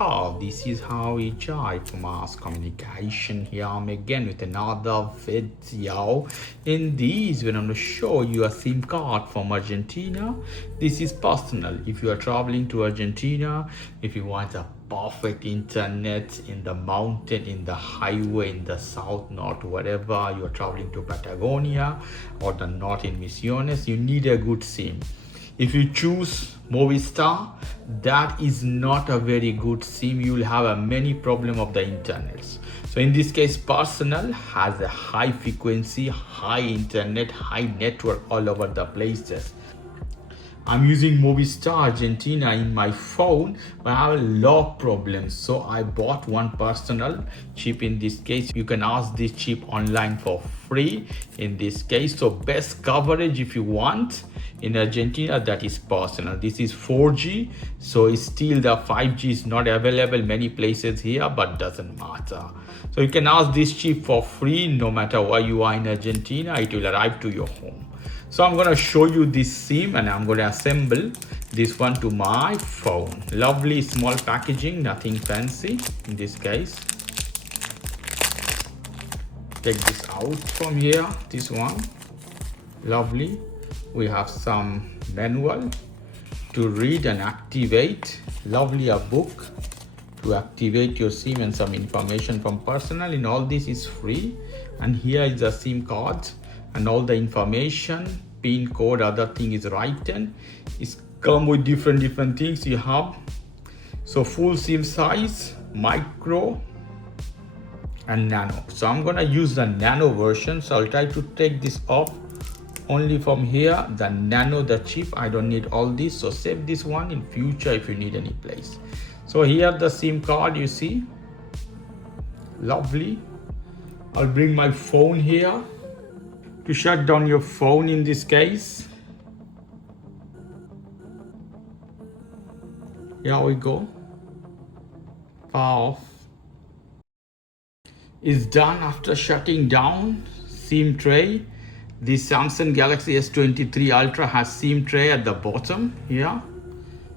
call. This is how we jive mass communication. Here I'm again with another video. In this, when I'm going to show you a SIM card from Argentina. This is personal. If you are traveling to Argentina, if you want a perfect internet in the mountain, in the highway, in the south, north, wherever you are traveling to Patagonia or the north in Misiones, you need a good SIM. If you choose Movistar, that is not a very good SIM. You will have a many problem of the internet. So in this case, personal has a high frequency, high internet, high network all over the places. I'm using Movistar Argentina in my phone, but I have a lot of problems. So I bought one personal chip in this case. You can ask this chip online for free in this case. So best coverage if you want in Argentina, that is personal. This is 4G, so it's still the 5G is not available many places here, but doesn't matter. So you can ask this chip for free no matter where you are in Argentina. It will arrive to your home. So I'm going to show you this SIM and I'm going to assemble this one to my phone. Lovely small packaging, nothing fancy in this case. Take this out from here, this one. Lovely. We have some manual to read and activate. Lovely, a book to activate your SIM and some information from personal. And all this is free. And here is the SIM card. And all the information, pin code, other thing is written. It's come with different things you have. So full SIM size, micro and nano. So I'm gonna use the nano version. So I'll try to take this off only from here. The nano, the chip, I don't need all this. So save this one in future if you need any place. So here the SIM card, you see. Lovely. I'll bring my phone here. To shut down your phone in this case. Here we go. Power off. Is done after shutting down SIM tray. The Samsung Galaxy S23 Ultra has SIM tray at the bottom here.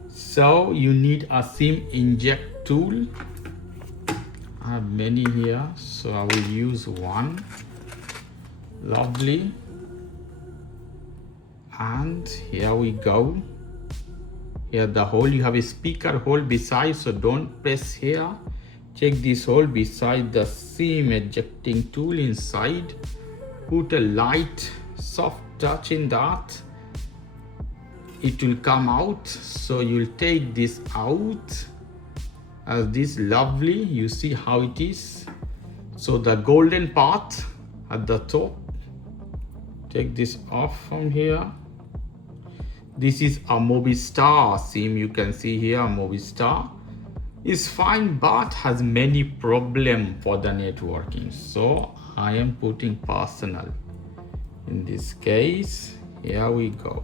So you need a SIM inject tool. I have many here, so I will use one. Lovely. And here we go. Here the hole, you have a speaker hole beside, so don't press here. Check this hole beside the SIM ejecting tool inside. Put a light soft touch in that. It will come out. So you'll take this out as this. Lovely. You see how it is. So the golden part at the top. Take this off from here. This is a Movistar SIM. You can see here Movistar is fine, but has many problems for the networking. So I am putting personal in this case. Here we go.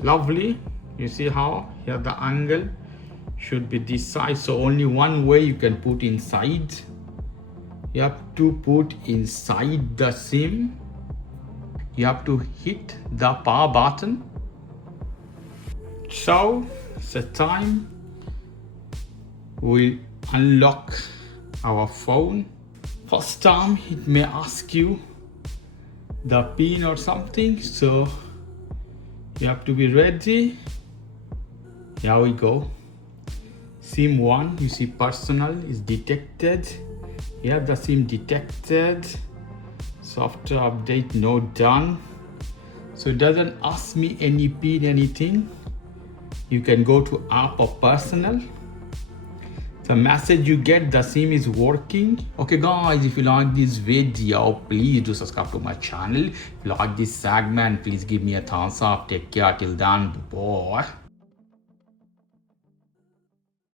Lovely. You see how here the angle should be this side. So only one way you can put inside. You have to put inside the SIM. You have to hit the power button. So it's a time we'll unlock our phone. First time it may ask you the pin or something, so you have to be ready. Here we go. SIM 1, you see personal is detected. Here the SIM detected. Software update, no done. So it doesn't ask me any pin, anything. You can go to app or personal. The message you get, the SIM is working. Okay guys, if you like this video, please do subscribe to my channel. If you like this segment, please give me a thumbs up. Take care till then, bye.